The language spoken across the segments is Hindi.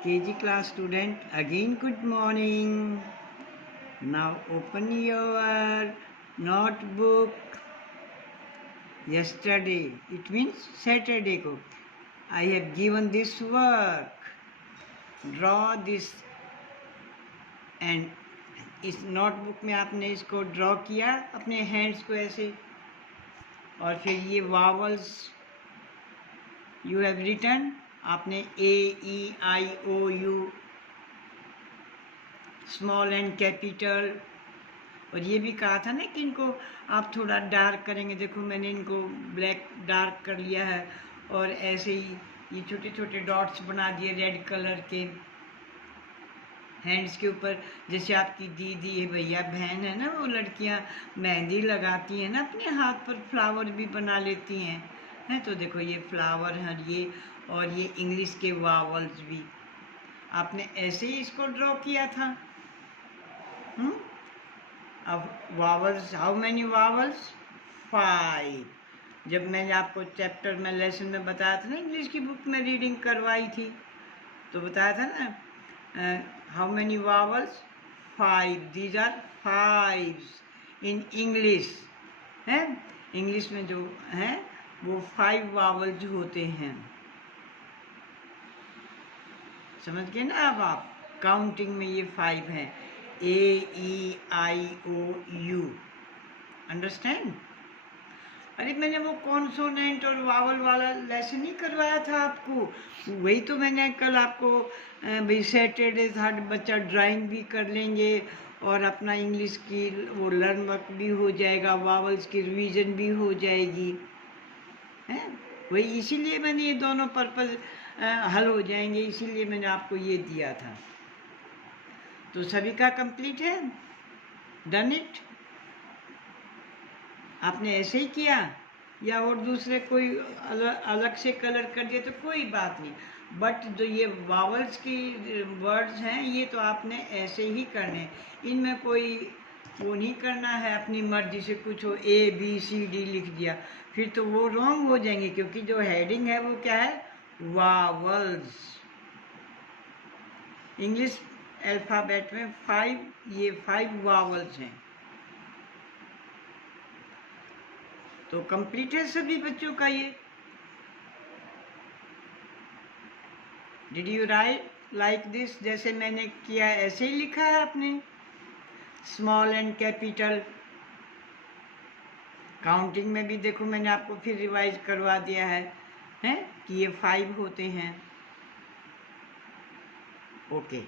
KG class student, again good morning. Now open your notebook. Yesterday, it means Saturday को I have given this work. Draw this and इस नोटबुक में आपने इसको ड्रॉ किया अपने हैंड्स को ऐसे, और फिर ये वावल्स यू हैव रिटन, आपने A, E, I, O, U small and capital. और ये भी कहा था ना कि इनको आप थोड़ा डार्क करेंगे। देखो मैंने इनको ब्लैक डार्क कर लिया है, और ऐसे ही ये छोटे छोटे डॉट्स बना दिए रेड कलर के हैंड्स के ऊपर। जैसे आपकी दीदी है, भैया, बहन है ना, वो लड़कियां मेहंदी लगाती हैं ना, अपने हाथ पर फ्लावर भी बना लेती हैं। तो देखो ये फ्लावर है ये, और ये इंग्लिश के वावल्स भी आपने ऐसे ही इसको ड्रॉ किया था। अब वावल्स, हाउ मैनी वावल्स? 5। जब मैंने आपको चैप्टर में लेसन में बताया था ना, इंग्लिश की बुक में रीडिंग करवाई थी, तो बताया था ना how many vowels? 5। These are 5 in English है। इंग्लिश में जो है वो 5 वावल्स होते हैं। समझ गए ना? अब आप काउंटिंग में ये 5 हैं, A, E, I, O, U। Understand? अरे मैंने वो कॉन्सोनेंट और वावल वाला लेसन नहीं करवाया था आपको? वही तो मैंने कल आपको भाई सैटरडे था, बच्चा ड्राइंग भी कर लेंगे और अपना इंग्लिश की वो लर्न वर्क भी हो जाएगा, वावल्स की रिवीजन भी हो जाएगी, है। वही इसीलिए मैंने ये दोनों पर्पस हल हो जाएंगे, इसीलिए मैंने आपको ये दिया था। तो सभी का कंप्लीट है? Done it? आपने ऐसे ही किया या और दूसरे कोई अलग से कलर कर दिया तो कोई बात नहीं, बट जो ये वावल्स की वर्ड्स हैं ये तो आपने ऐसे ही करने, इनमें कोई वो नहीं करना है अपनी मर्जी से कुछ हो ABCD लिख दिया, फिर तो वो रॉन्ग हो जाएंगे, क्योंकि जो हेडिंग है वो क्या है? वावल्स। इंग्लिश अल्फ़ाबेट में 5, ये 5 वावल्स हैं। तो कंप्लीट है सभी बच्चों का ये? Did you right like this? जैसे मैंने किया ऐसे ही लिखा है आपने, स्मॉल एंड कैपिटल। काउंटिंग में भी देखो मैंने आपको फिर रिवाइज करवा दिया है कि ये 5 होते हैं। ओके,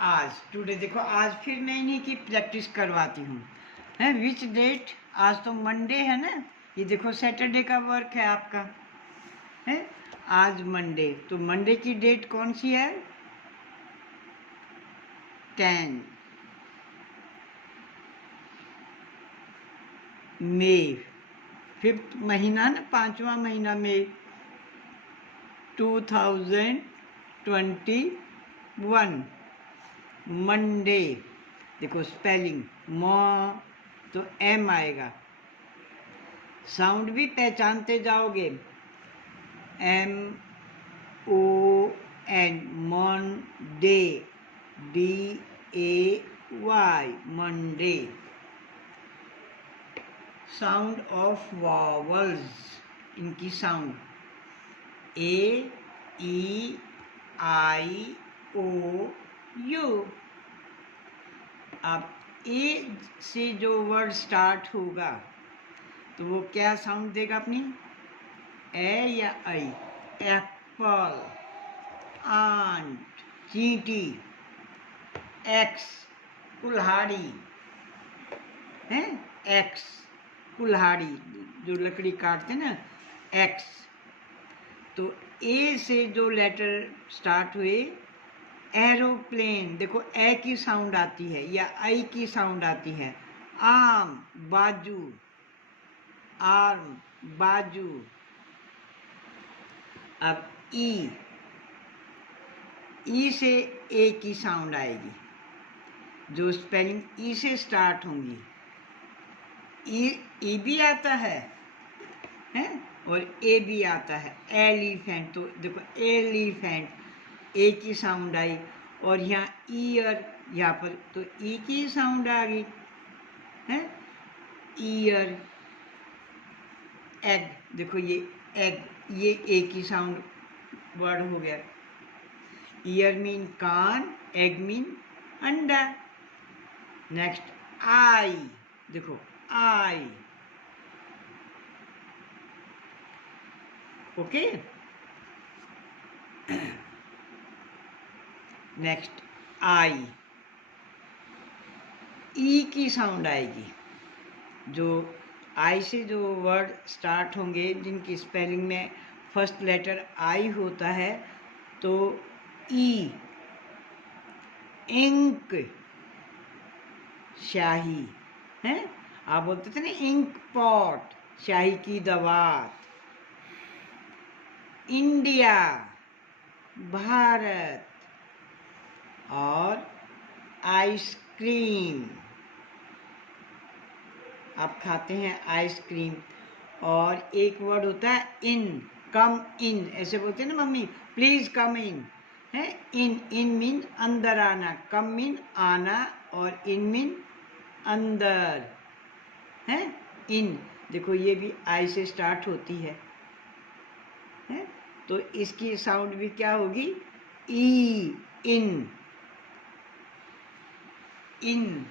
आज टुडे देखो, आज फिर मैं इन्हीं की प्रैक्टिस करवाती हूँ। Which date? आज तो मंडे है ना, ये देखो सैटरडे का वर्क है आपका, है आज मंडे, तो मंडे की डेट कौन सी है? 10 मई, 5th महीना ना, 5वां महीना में 2021 मंडे। देखो स्पेलिंग म तो M आएगा, साउंड भी पहचानते जाओगे, MON Monday, DAY Monday. Sound of vowels, इनकी sound A, E, I, O, U। अब ए से जो वर्ड स्टार्ट होगा तो वो क्या साउंड देगा अपनी? ए या आई? एप्पल, आंट, चींटी, एक्स कुल्हाड़ी, है एक्स कुल्हाड़ी जो लकड़ी काटते ना, एक्स। तो ए से जो लेटर स्टार्ट हुए, एरोप्लेन, देखो ए की साउंड आती है या आई की साउंड आती है। आर्म, बाजू, आर्म, बाजू। अब ई से ए की साउंड आएगी, जो स्पेलिंग ई से स्टार्ट होंगी। ई भी आता है और ए भी आता है। एलिफेंट, तो देखो एलिफेंट, ए की साउंड आई, और यहाँ ईयर, यहाँ पर तो ई की साउंड आ गई है। ईयर। एग, देखो ये एग, ये ए की साउंड वर्ड हो गया। ईयर मीन कान, एग मीन अंडा। नेक्स्ट आई, देखो आई। ओके। नेक्स्ट आई, ई की साउंड आएगी। जो आई से जो वर्ड स्टार्ट होंगे जिनकी स्पेलिंग में फर्स्ट लेटर आई होता है, तो ई। इंक, स्याही है। आप बोलते थे ना इंक पॉट, स्याही की दवात। इंडिया, भारत। और आइसक्रीम, आप खाते हैं आइसक्रीम। और एक वर्ड होता है इन, कम इन, ऐसे बोलते हैं ना मम्मी, प्लीज कम इन है। इन मीन अंदर आना, कम मीन आना, और इन मीन अंदर है। इन, देखो ये भी आई से स्टार्ट होती है, तो इसकी साउंड भी क्या होगी? ई। इन, इन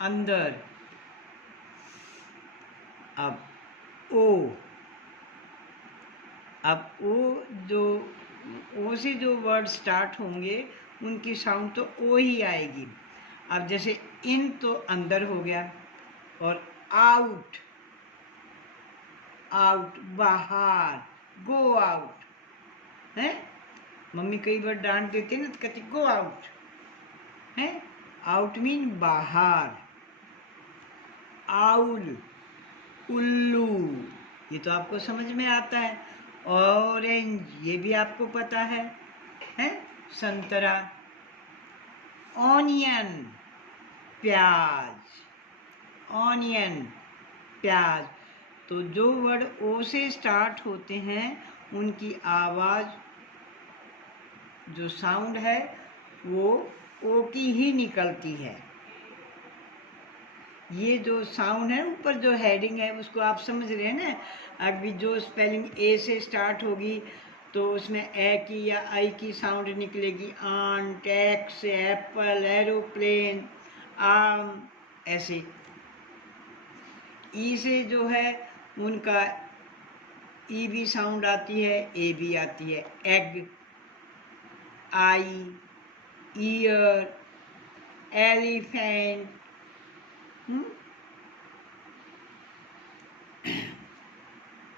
अंदर। अब ओ, अब ओ से जो वर्ड स्टार्ट होंगे उनकी साउंड तो ओ ही आएगी। अब जैसे इन तो अंदर हो गया, और आउट, आउट बाहर, गो आउट है। मम्मी कई बार डांट देते ना तो कहती गो आउट है। आउट मीन बाहर। आउल, उल्लू, ये तो आपको समझ में आता है। ऑरेंज, ये भी आपको पता है संतरा। ऑनियन, प्याज, ऑनियन प्याज। तो जो वर्ड ओ से स्टार्ट होते हैं उनकी आवाज, जो साउंड है वो ओ की ही निकलती है। ये जो साउंड है ऊपर जो हेडिंग है उसको आप समझ रहे हैं ना। अभी जो स्पेलिंग ए से स्टार्ट होगी तो उसमें ए की या आई की साउंड निकलेगी। आंट, एक्स, एप्पल, एरोप्लेन, आम, ऐसे। ई से जो है उनका ई भी साउंड आती है, ए भी आती है। एग, आई, ईयर, एलिफेंट।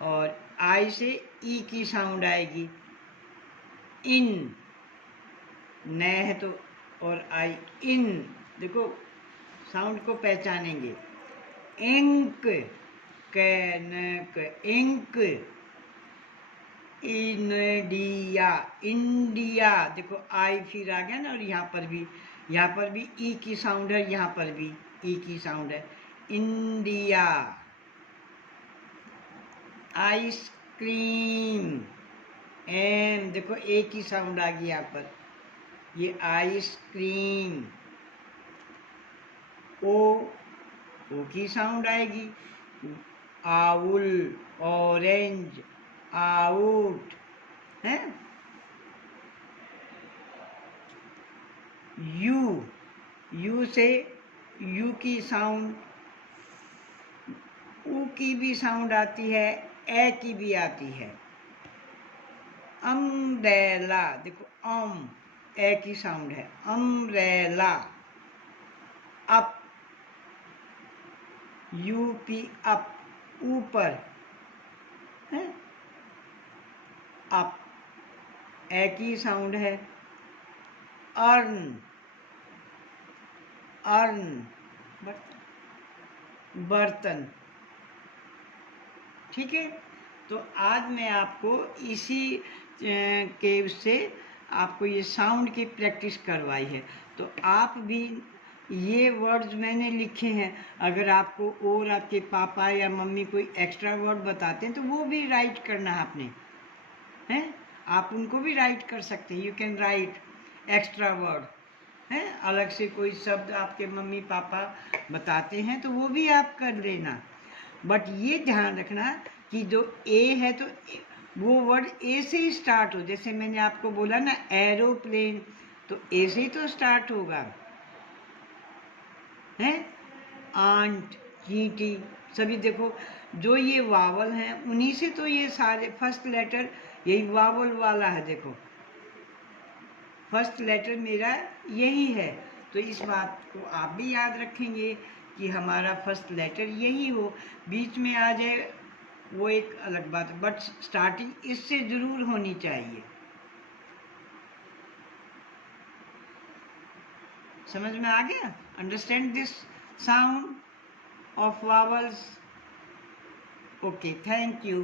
और आई से ई की साउंड आएगी। इन, न है तो, और आई, इन, देखो साउंड को पहचानेंगे। इंक, कैनक, इंक। इंडिया, इंडिया, देखो आई फिर आ गया ना। और यहाँ पर भी ई की साउंड है, यहाँ पर भी ई की साउंड है। इंडिया। आइसक्रीम, एम, देखो ए की साउंड आ गई यहाँ पर, ये आइसक्रीम। ओ की साउंड आएगी। आउल, ऑरेंज, आउट है। यू से यू की साउंड, ऊ की भी साउंड आती है, ए की भी आती है। अम्ब्रेला, देखो ए की साउंड है, अम्ब्रेला। अप, यूपी, अप, ऊपर है। अप, ए की साउंड है। अर्न, अर्न, बर्तन। ठीक है, तो आज मैं आपको इसी के से आपको ये साउंड की प्रैक्टिस करवाई है। तो आप भी ये वर्ड्स मैंने लिखे हैं, अगर आपको और आपके पापा या मम्मी कोई एक्स्ट्रा वर्ड बताते हैं तो वो भी राइट करना है आपने, हैं। आप उनको भी राइट कर सकते हैं, you can write extra word है, अलग से कोई शब्द आपके मम्मी पापा बताते हैं तो वो भी आप कर लेना। बट ये ध्यान रखना कि जो ए है तो वो वर्ड ए से ही स्टार्ट हो। जैसे मैंने आपको बोला ना एरोप्लेन, तो ए से ही तो स्टार्ट होगा है। आंट, चींटी, सभी देखो जो ये वावल हैं उन्हीं से तो ये सारे फर्स्ट लेटर यही वावल वाला है। देखो फर्स्ट लेटर मेरा यही है, तो इस बात को आप भी याद रखेंगे कि हमारा फर्स्ट लेटर यही हो। बीच में आ जाए वो एक अलग बात है, बट स्टार्टिंग इससे जरूर होनी चाहिए। समझ में आ गया? Understand this sound of vowels. Okay, thank you.